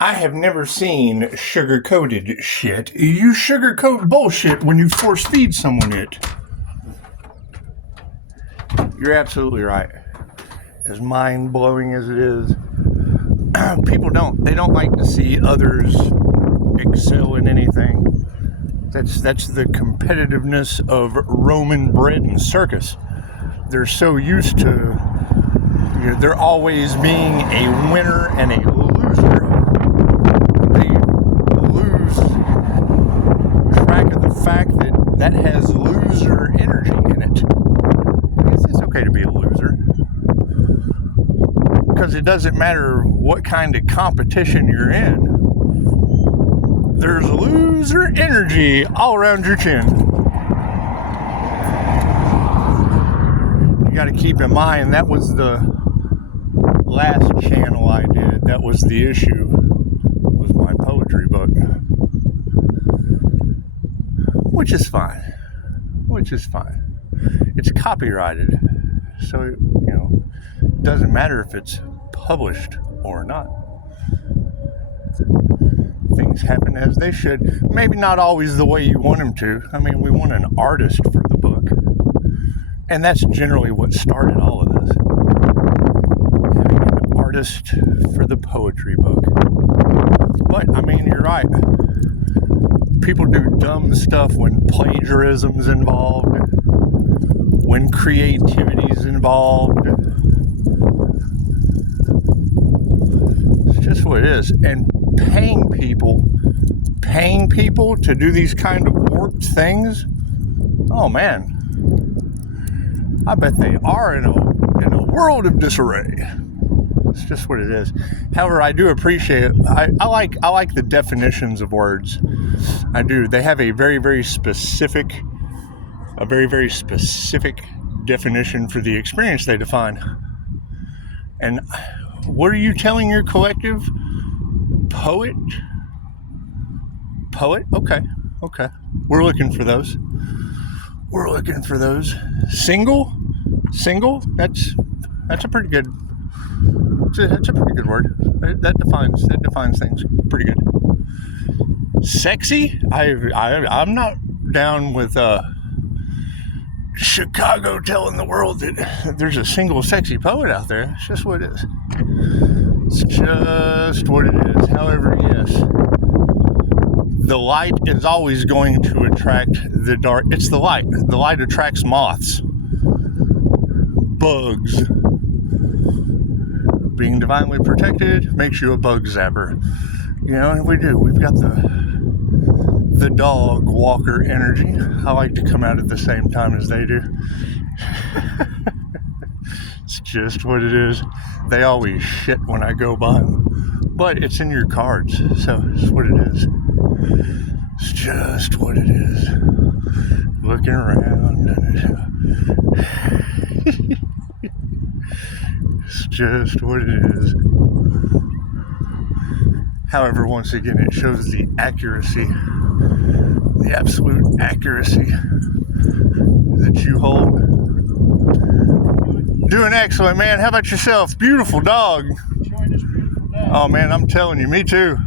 I have never seen sugar-coated shit. You sugar-coat bullshit when you force feed someone it. You're absolutely right. As mind-blowing as it is, people they don't like to see others excel in anything. That's the competitiveness of Roman bread and circus. They're so used to, there always being a winner and a loser. They lose track of the fact that has loser energy in it. I guess it's okay to be a loser, because it doesn't matter what kind of competition you're in. There's loser energy all around your chin. You got to keep in mind, that was the last channel I did. That was the issue with my poetry book. Which is fine. It's copyrighted. So, it doesn't matter if it's published or not. Things happen as they should. Maybe not always the way you want them to. I mean, we want an artist for the book. And that's generally what started all of this. Having an artist for the poetry book. But, I mean, you're right. People do dumb stuff when plagiarism's involved, when creativity's involved. It's just what it is. And paying people to do these kind of warped things, oh man, I bet they are in a world of disarray. It's just what it is. However, I do appreciate, I like the definitions of words. I do. They have a very, very specific definition for the experience they define. And what are you telling your collective? Poet? Okay. We're looking for those. Single? That's a pretty good. That's a pretty good word. That defines things pretty good. Sexy? I'm not down with Chicago telling the world that there's a single sexy poet out there. It's just what it is. However, yes, the light is always going to attract the dark. It's the light. The light attracts moths, bugs. Being divinely protected makes you a bug zapper. And we do. We've got the dog walker energy. I like to come out at the same time as they do. It's just what it is. They always shit when I go by them. But it's in your cards, so it's what it is. It's just what it is. Looking around. It's just what it is. However, once again, it shows the accuracy, the absolute accuracy that you hold. Doing excellent, man. How about yourself? Beautiful dog. Enjoying this beautiful day. Oh, man, I'm telling you, me too.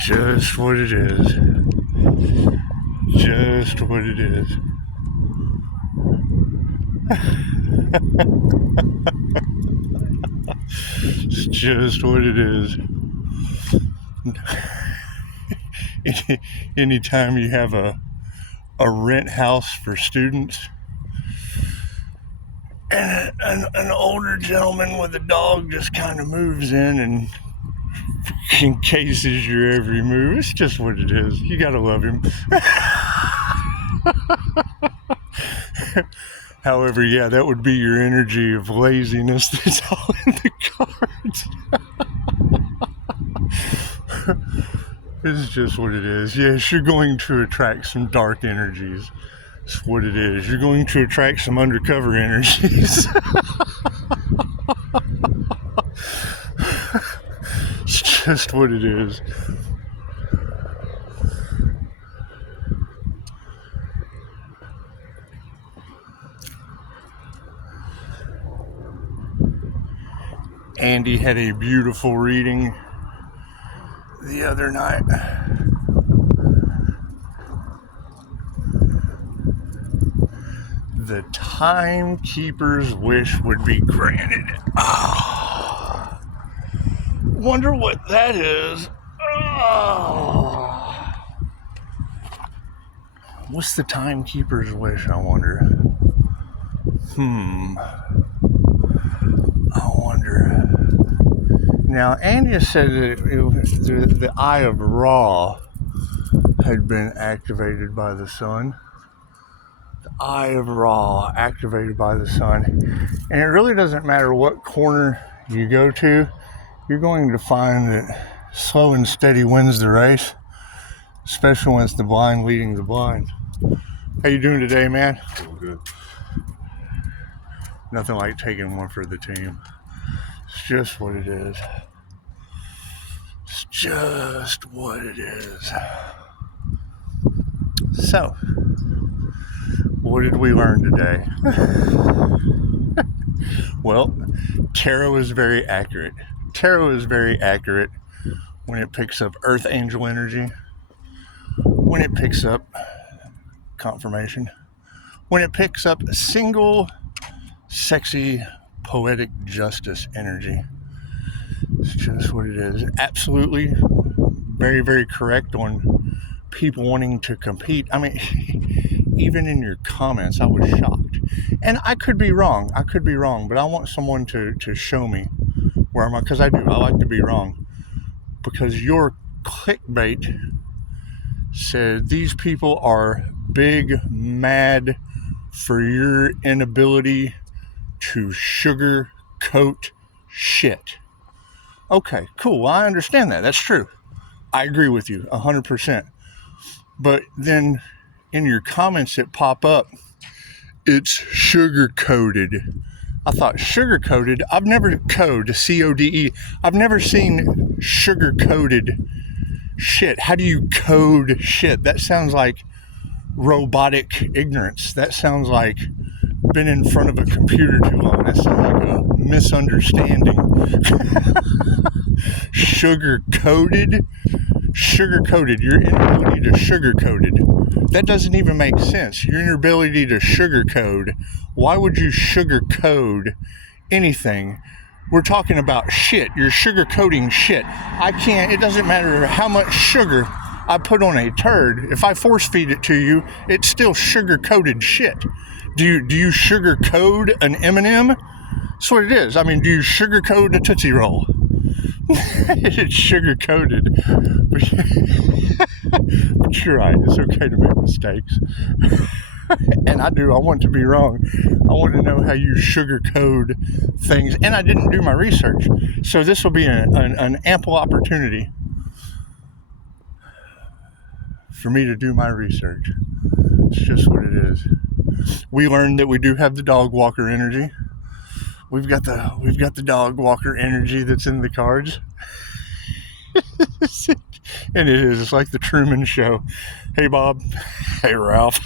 Just what it is. Just what it is. It's just what it is. Anytime you have a rent house for students and an older gentleman with a dog just kind of moves in and encases your every move, it's just what it is. You gotta love him. However, yeah, that would be your energy of laziness that's all in the cards. It's just what it is. Yes, you're going to attract some dark energies. It's what it is. You're going to attract some undercover energies. It's just what it is. Andy had a beautiful reading the other night. The timekeeper's wish would be granted. Oh, wonder what that is. Oh. What's the timekeeper's wish, I wonder? I wonder. Now, Anya said that the Eye of Ra had been activated by the sun. The Eye of Ra activated by the sun. And it really doesn't matter what corner you go to, you're going to find that slow and steady wins the race, especially when it's the blind leading the blind. How you doing today, man? Doing good. Nothing like taking one for the team. It's just what it is. It's just what it is. So, what did we learn today? Well, tarot is very accurate. Tarot is very accurate when it picks up Earth Angel energy, when it picks up confirmation, when it picks up single, sexy, poetic justice energy. It's just what it is. Absolutely very, very correct on people wanting to compete. I mean, even in your comments, I was shocked. And I could be wrong, but I want someone to show me where I'm at, because I do. I like to be wrong. Because your clickbait said these people are big mad for your inability to sugarcoat shit. Okay, cool. I understand that. That's true. I agree with you 100%. But then in your comments that pop up, it's sugar-coated. I thought sugar-coated. I've never C-O-D-E. I've never seen sugar-coated shit. How do you code shit? That sounds like robotic ignorance. That sounds like been in front of a computer too long. That sounds like a misunderstanding. Sugar-coated? Sugar-coated. Your inability to sugar-coated. That doesn't even make sense. Your inability to sugar-code. Why would you sugar-code anything? We're talking about shit. You're sugar-coating shit. I can't, it doesn't matter how much sugar I put on a turd. If I force feed it to you, it's still sugar-coated shit. Do you sugar-coat an M&M? That's what it is. I mean, do you sugar-coat a Tootsie Roll? It's sugar-coated. But you're right. It's okay to make mistakes. And I do. I want to be wrong. I want to know how you sugar-coat things. And I didn't do my research. So this will be an ample opportunity for me to do my research. It's just what it is. We learned that we do have the dog walker energy. We've got the dog walker energy that's in the cards. And it is. It's like the Truman Show. Hey, Bob. Hey, Ralph.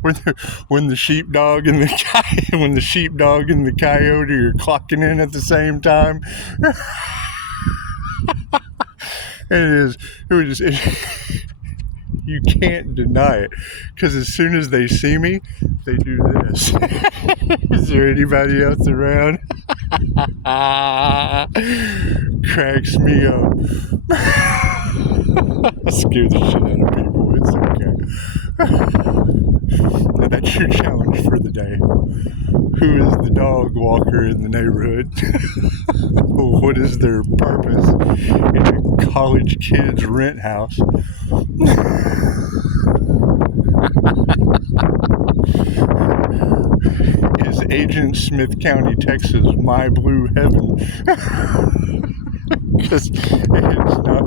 when the sheepdog and the coyote are clocking in at the same time. And you can't deny it, because as soon as they see me, they do this. Is there anybody else around? Cracks me up. I scare the shit out of people. It's okay. Now that's your challenge for the day. Who is the dog walker in the neighborhood? What is their purpose in a college kid's rent house? Is Agent Smith County, Texas, my blue heaven? Because it's not.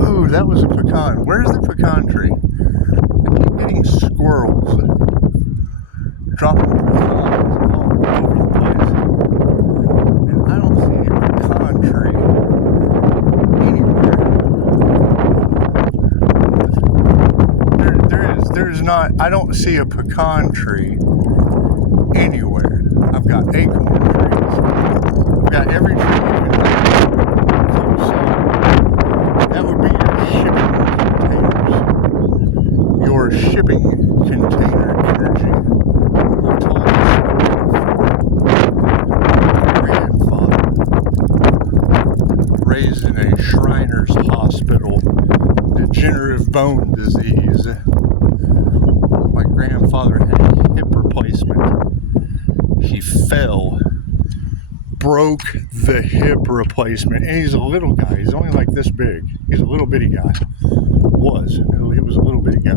Ooh, that was a pecan. Where's the pecan tree? I keep getting squirrels dropping pecans all over the place. And I don't see a pecan tree anywhere. There's not, I don't see a pecan tree anywhere. I've got acorn trees. degenerative bone disease. My grandfather had a hip replacement. He fell, broke the hip replacement, and he's a little guy. He's only like this big. He's a little bitty guy. He was a little bitty guy.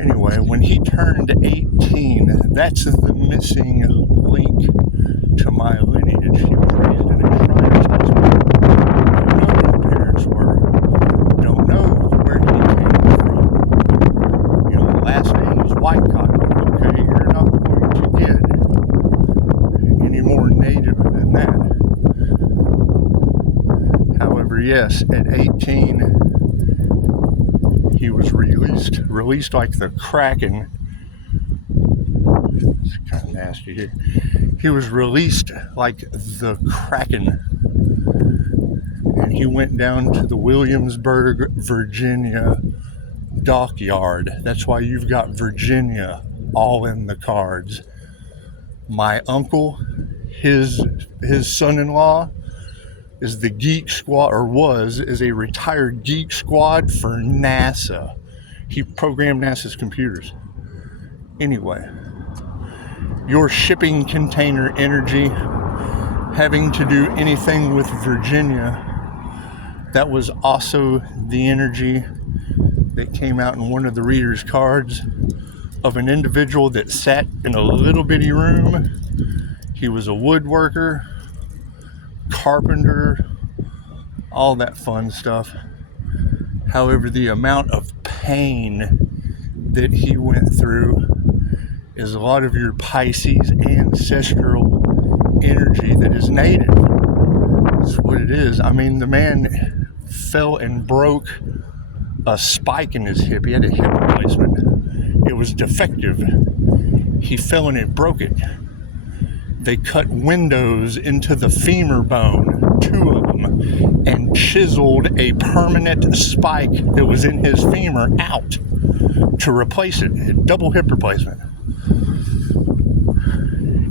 Anyway, when he turned 18, that's the missing link to my lineage. He was raised in a Shriners hospital. Don't know who the parents were. Don't know where he came from. You know, the last name was Whitecott. Okay, you're not going to get any more native than that. However, yes, at 18, he was released like the Kraken. It's kind of nasty here. He was released like the Kraken, and he went down to the Williamsburg, Virginia dockyard. That's why you've got Virginia all in the cards. My uncle, his son-in-law, is the geek squad, is a retired geek squad for NASA. He programmed NASA's computers. Anyway, your shipping container energy having to do anything with Virginia, that was also the energy that came out in one of the reader's cards of an individual that sat in a little bitty room. He was a woodworker, carpenter, all that fun stuff. However, the amount of pain that he went through is a lot of your Pisces ancestral energy that is native. That's what it is. I mean, the man fell and broke a spike in his hip. He had a hip replacement. It was defective. He fell and it broke it. They cut windows into the femur bone, 2 of them, and chiseled a permanent spike that was in his femur out to replace it. A double hip replacement.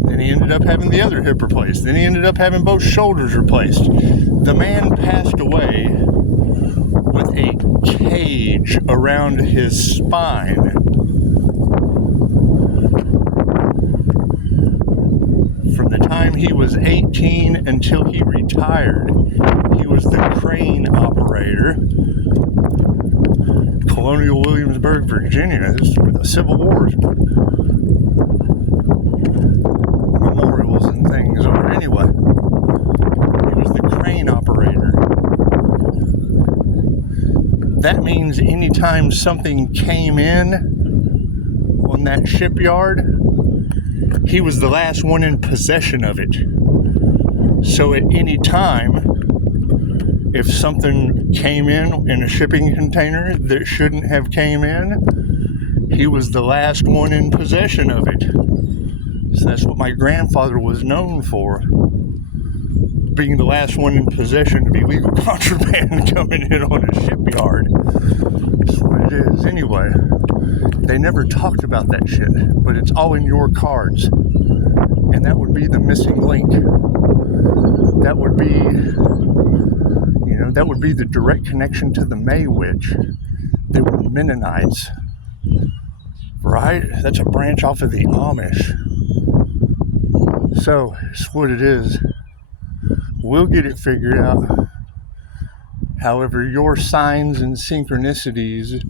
Then he ended up having the other hip replaced. Then he ended up having both shoulders replaced. The man passed away with a cage around his spine. From the time he was 18 until he retired, he was the crane operator. Colonial Williamsburg, Virginia. This is where the Civil War memorials and things are. Anyway, he was the crane operator. That means anytime something came in on that shipyard, he was the last one in possession of it. So at any time, if something came in a shipping container that shouldn't have came in, he was the last one in possession of it. So that's what my grandfather was known for, being the last one in possession of illegal contraband coming in on a shipyard. That's what it is. Anyway, they never talked about that shit, but it's all in your cards. And that would be the missing link. That would be, that would be the direct connection to the May Witch. They were Mennonites, right? That's a branch off of the Amish. So, it's what it is. We'll get it figured out. However, your signs and synchronicities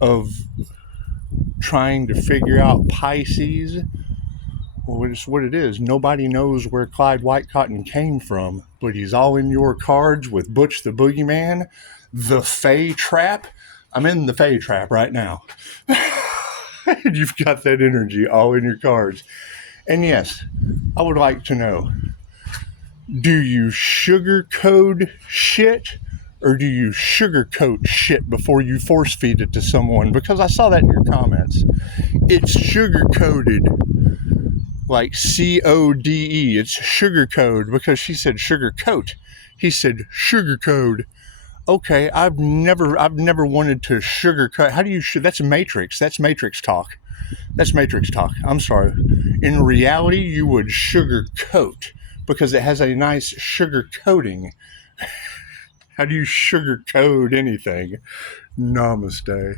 of trying to figure out Pisces, well, it's what it is. Nobody knows where Clyde Whitecotton came from, but he's all in your cards with Butch the Boogeyman, the Fae Trap. I'm in the Fae Trap right now. You've got that energy all in your cards. And yes, I would like to know, do you sugarcoat shit, or do you sugarcoat shit before you force feed it to someone? Because I saw that in your comments. It's sugar-coated, like C-O-D-E. It's sugar-coat because she said sugar-coat. He said sugar-coat. Okay, I've never wanted to sugarcoat. How do you? That's Matrix. That's Matrix talk. That's Matrix talk. I'm sorry. In reality, you would sugarcoat because it has a nice sugar coating. How do you sugarcoat anything? Namaste.